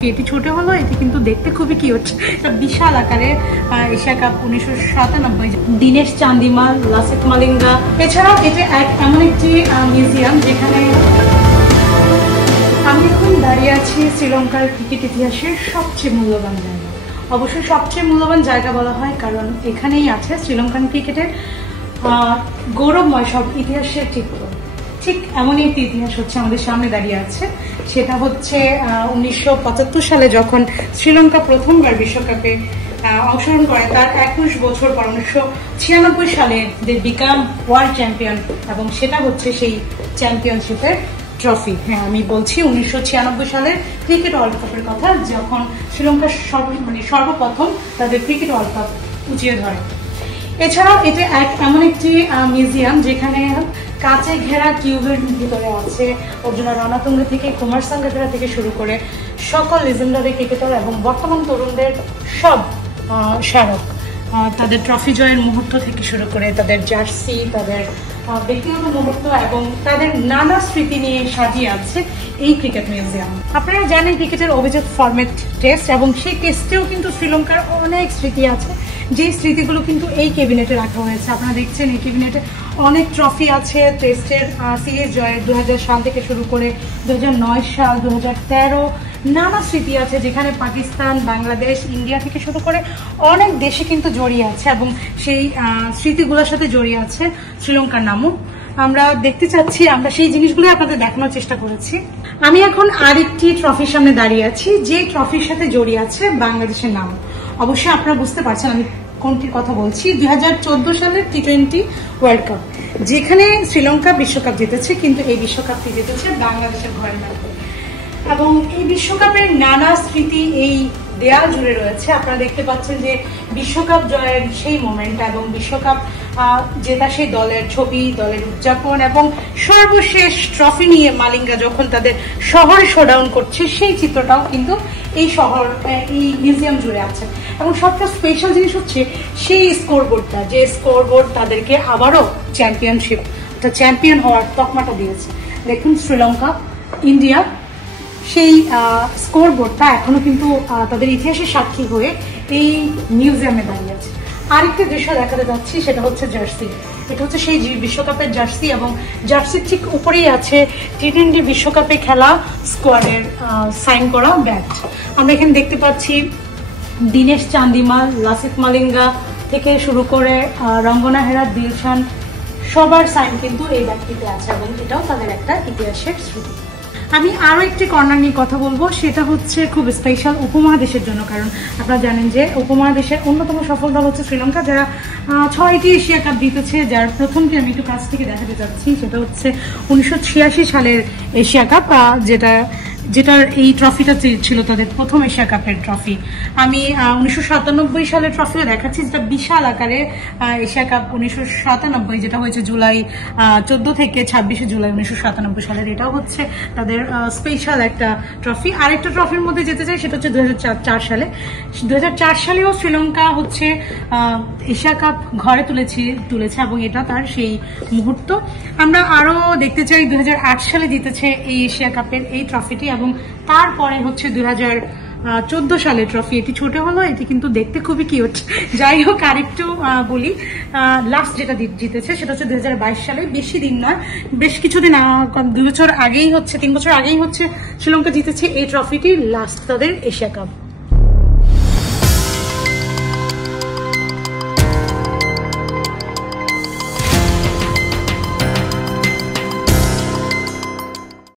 এটি ছোট হলো, এটি কিন্তু দেখতে খুবই কিউট। এটা বিশাল আকারের এশিয়া কাপ 1997, দীনেশ চান্দিমাল, লাসিত মালিঙ্গা। এছাড়াও এটা এমন একটি মিউজিয়াম যেখানে আমি এখন দাঁড়িয়ে আছি শ্রীলঙ্কার ক্রিকেট ইতিহাসের সবচেয়ে মূল্যবান জায়গা। অবশ্যই সবচেয়ে মূল্যবান জায়গা বলা হয় কারণ এখানেই আছে শ্রীলঙ্কান ক্রিকেটের গৌরবময় সব ইতিহাসের চিত্র। ঠিক এমনই একটি ইতিহাস হচ্ছে আমাদের সামনে দাঁড়িয়ে আছে। সেটা হচ্ছে 1975 সালে যখন শ্রীলঙ্কা প্রথমবার বিশ্বকাপে অংশগ্রহণ করে তার 21 বছর পর 1996 সালে দে বিকাম ওয়ার্ল্ড চ্যাম্পিয়ন, এবং সেটা হচ্ছে সেই চ্যাম্পিয়নশিপের ট্রফি। হ্যাঁ, আমি বলছি 1996 সালের ক্রিকেট ওয়ার্ল্ড কাপের কথা, যখন শ্রীলঙ্কা সর্বপ্রথম তাদের ক্রিকেট ওয়ার্ল্ড কাপ উঁচিয়ে ধরে। এছাড়াও এটা এমন একটি মিউজিয়াম যেখানে কাঁচে ঘেরা টিউবের ভিতরে আছে অর্জুনা রণাতুঙ্গ থেকে কুমার সাঙ্গাকারা থেকে শুরু করে সকল লেজেন্ডারি ক্রিকেটার এবং বর্তমান তরুণদের সব স্মারক, তাদের ট্রফি জয়ের মুহূর্ত থেকে শুরু করে তাদের জার্সি, তাদের ব্যক্তিগত মুহূর্ত এবং তাদের নানা স্মৃতি নিয়ে সাজিয়ে আছে এই ক্রিকেট মিউজিয়াম। আপনারা জানেন ক্রিকেটের অভিজাত ফরম্যাট টেস্ট, এবং সেই টেস্টেও কিন্তু শ্রীলঙ্কার অনেক স্মৃতি আছে, যে স্মৃতিগুলো কিন্তু এই ক্যাবিনেটে রাখা হয়েছে। আপনারা দেখছেন এই ক্যাবিনেটে অনেক ট্রফি আছে টেস্টের সিরিজ জয়ের 2000 সাল থেকে শুরু করে 2009 সাল, 2013, নানা স্মৃতি আছে যেখানে পাকিস্তান, বাংলাদেশ, ইন্ডিয়া থেকে শুরু করে অনেক দেশে কিন্তু জড়িয়ে আছে, এবং সেই স্মৃতিগুলোর সাথে জড়িয়ে আছে শ্রীলঙ্কার নামও। আমরা দেখতে চাচ্ছি, আমরা সেই জিনিসগুলো আপনাদের দেখানোর চেষ্টা করেছি। আমি এখন আরেকটি ট্রফির সামনে দাঁড়িয়ে আছি যে ট্রফির সাথে জড়িয়ে আছে বাংলাদেশের নাম। অবশ্যই আপনারা বুঝতে পারছেন আমি কোনটির কথা বলছি। 2014 সালের টি-20 ওয়ার্ল্ড কাপ, যেখানে শ্রীলঙ্কা বিশ্বকাপ জিতেছে, কিন্তু এই বিশ্বকাপটি জিতেছে বাংলাদেশের ঘরের মাঠে, এবং এই বিশ্বকাপের নানা স্মৃতি এই দেয়াল জুড়ে রয়েছে। আপনারা দেখতে পাচ্ছেন যে বিশ্বকাপ জয়ের সেই মোমেন্ট এবং বিশ্বকাপ জেতা সেই দলের ছবি, দলের উদযাপন, এবং সর্বশেষ ট্রফি নিয়ে মালিঙ্গা যখন তাদের শহরে শোডাউন করছে সেই চিত্রটাও কিন্তু এই মিউজিয়াম জুড়ে আছে। এবং সবচেয়ে স্পেশাল জিনিস হচ্ছে সেই স্কোরবোর্ডটা, যে স্কোরবোর্ড তাদেরকে আবারও চ্যাম্পিয়ন হওয়ার তকমাটা দিয়েছে। দেখুন শ্রীলঙ্কা, ইন্ডিয়া, সেই স্কোরবোর্ডটা এখনো কিন্তু তাদের ইতিহাসের সাক্ষী হয়ে এই মিউজিয়ামে দাঁড়িয়ে আছে। আরেকটি দৃশ্য দেখাতে যাচ্ছি, সেটা হচ্ছে জার্সি। এটা হচ্ছে সেই বিশ্বকাপের জার্সি, এবং জার্সির ঠিক উপরেই আছে টি-20 বিশ্বকাপে খেলা স্কোয়াডের সাইন করা ব্যাট। আমরা এখানে দেখতে পাচ্ছি দীনেশ চান্দিমাল, লাসিত মালিঙ্গা থেকে শুরু করে রঙ্গনা হেরা, দিলশান, সবার সাইন কিন্তু এই ব্যাটটিতে আছে, এবং এটাও তাদের একটা ইতিহাসের স্মৃতি। আমি আরও একটি কর্নার নিয়ে কথা বলবো, সেটা হচ্ছে খুব স্পেশাল উপমহাদেশের জন্য, কারণ আপনারা জানেন যে উপমহাদেশের অন্যতম সফল দল হচ্ছে শ্রীলঙ্কা, যারা 6টি এশিয়া কাপ জিতেছে। যার প্রথমটি আমি একটু কাছ থেকে দেখাতে যাচ্ছি, সেটা হচ্ছে 1986 সালের এশিয়া কাপ, যেটার এই ট্রফিটা ছিল তাদের প্রথম এশিয়া কাপের ট্রফি। আমি 1997 সালের ট্রফিও দেখাচ্ছি, যেটা বিশাল আকারে এশিয়া কাপ 1997, যেটা হয়েছে জুলাই 14 থেকে 26 জুলাই 1997 সালের। এটাও হচ্ছে তাদের স্পেশাল একটা ট্রফি। আরেকটা ট্রফির মধ্যে যেতে চাই, সেটা হচ্ছে 2004 সালে। 2004 সালেও শ্রীলঙ্কা হচ্ছে এশিয়া কাপ ঘরে তুলেছে, এবং এটা তার সেই মুহূর্ত। আমরা আরো দেখতে চাই 2008 সালে জিতেছে এই এশিয়া কাপের এই ট্রফিটি, এবং তারপরে হচ্ছে 2014 সালের ট্রফি। এটি ছোট হলো, এটি কিন্তু দেখতে খুবই কিউট। যাই হোক, আরেকটু বলি, লাস্ট যেটা জিতেছে সেটা হচ্ছে 2022 সালে। বেশি দিন নয়, বেশ কিছুদিন 3 বছর আগেই হচ্ছে শ্রীলঙ্কা জিতেছে এই ট্রফিটি, লাস্ট তাদের এশিয়া কাপ।